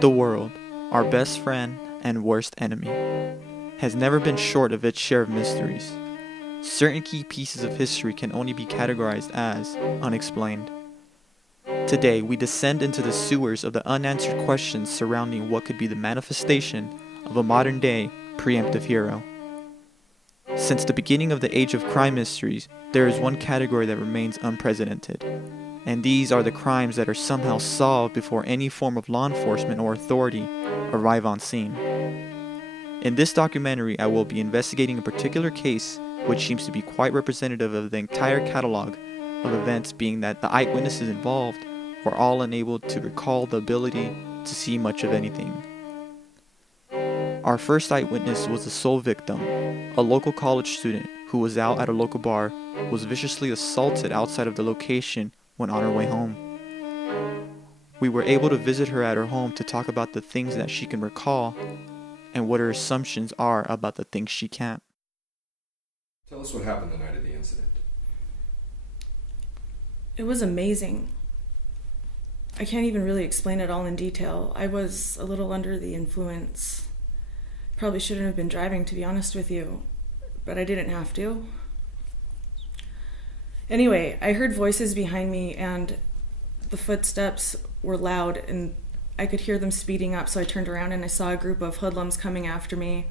The world, our best friend and worst enemy, has never been short of its share of mysteries. Certain key pieces of history can only be categorized as unexplained. Today, we descend into the sewers of the unanswered questions surrounding what could be the manifestation of a modern-day preemptive hero. Since the beginning of the age of crime mysteries, there is one category that remains unprecedented, and these are the crimes that are somehow solved before any form of law enforcement or authority arrive on scene. In this documentary, I will be investigating a particular case which seems to be quite representative of the entire catalog of events, being that the eyewitnesses involved were all unable to recall the ability to see much of anything. Our first eyewitness was the sole victim, a local college student who was out at a local bar, was viciously assaulted outside of the location when on her way home. We were able to visit her at her home to talk about the things that she can recall and what her assumptions are about the things she can't. Tell us what happened the night of the incident. It was amazing. I can't even really explain it all in detail. I was a little under the influence. Probably shouldn't have been driving, to be honest with you, but I didn't have to. Anyway, I heard voices behind me and the footsteps were loud and I could hear them speeding up, so I turned around and I saw a group of hoodlums coming after me.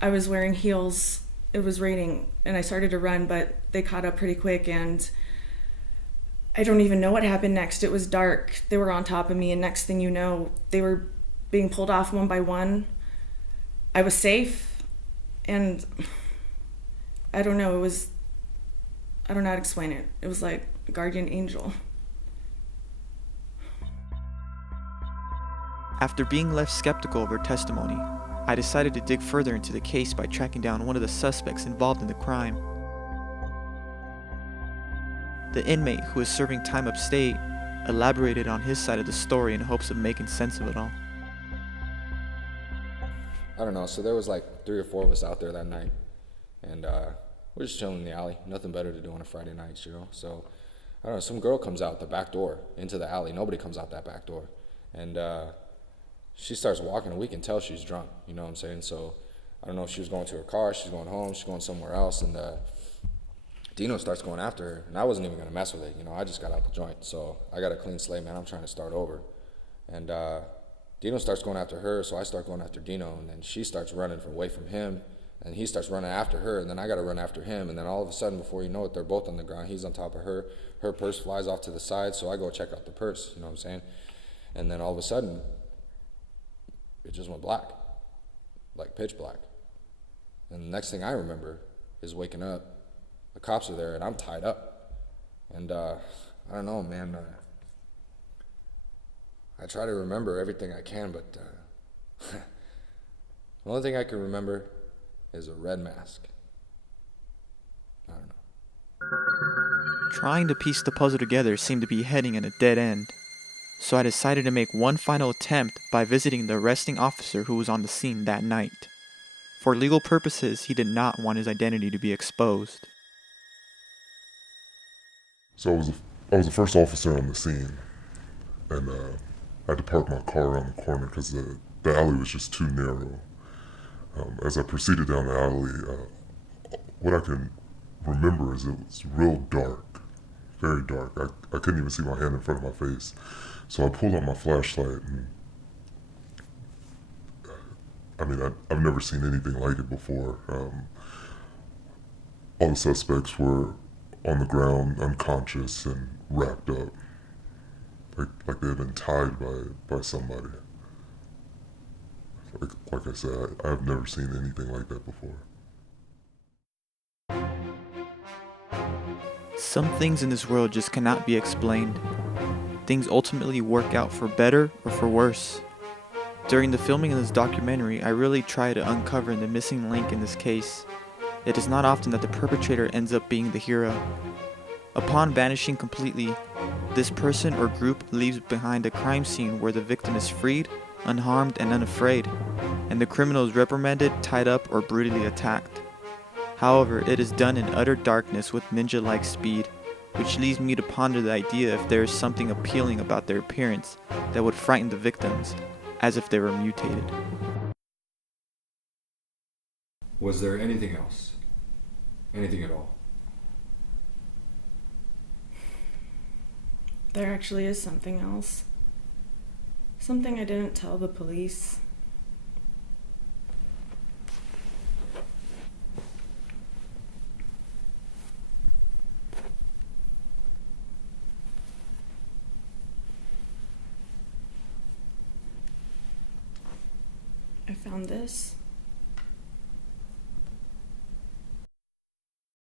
I was wearing heels. It was raining and I started to run, but they caught up pretty quick and I don't even know what happened next. It was dark. They were on top of me and next thing you know, they were being pulled off one by one. I was safe and I don't know, I don't know how to explain it. It was like a guardian angel. After being left skeptical of her testimony, I decided to dig further into the case by tracking down one of the suspects involved in the crime. The inmate who was serving time upstate elaborated on his side of the story in hopes of making sense of it all. I don't know, so there was like 3 or 4 of us out there that night, and we're just chilling in the alley. Nothing better to do on a Friday night, you know? So, I don't know, some girl comes out the back door into the alley. Nobody comes out that back door. And she starts walking, and we can tell she's drunk, you know what I'm saying? So, I don't know if she was going to her car, she's going home, she's going somewhere else, and Dino starts going after her, and I wasn't even going to mess with it, you know? I just got out the joint, so I got a clean slate, man. I'm trying to start over. And Dino starts going after her, so I start going after Dino, and then she starts running away from him, and he starts running after her, and then I got to run after him, and then all of a sudden, before you know it, they're both on the ground. He's on top of her. Her purse flies off to the side, so I go check out the purse, you know what I'm saying? And then all of a sudden, it just went black, like pitch black. And the next thing I remember is waking up. The cops are there, and I'm tied up. And I don't know, man. I try to remember everything I can, but the only thing I can remember is a red mask. I don't know. Trying to piece the puzzle together seemed to be heading in a dead end, so I decided to make one final attempt by visiting the arresting officer who was on the scene that night. For legal purposes, he did not want his identity to be exposed. So I was the first officer on the scene, and I had to park my car around the corner because the alley was just too narrow. As I proceeded down the alley, what I can remember is it was real dark, very dark. I couldn't even see my hand in front of my face. So I pulled out my flashlight, and I've never seen anything like it before. All the suspects were on the ground, unconscious and wrapped up, like they had been tied by somebody. Like I said, I've never seen anything like that before. Some things in this world just cannot be explained. Things ultimately work out for better or for worse. During the filming of this documentary, I really try to uncover the missing link in this case. It is not often that the perpetrator ends up being the hero. Upon vanishing completely, this person or group leaves behind a crime scene where the victim is freed, unharmed, and unafraid, and the criminal is reprimanded, tied up, or brutally attacked. However, it is done in utter darkness with ninja-like speed, which leads me to ponder the idea if there is something appealing about their appearance that would frighten the victims, as if they were mutated. Was there anything else? Anything at all? There actually is something else. Something I didn't tell the police. I found this.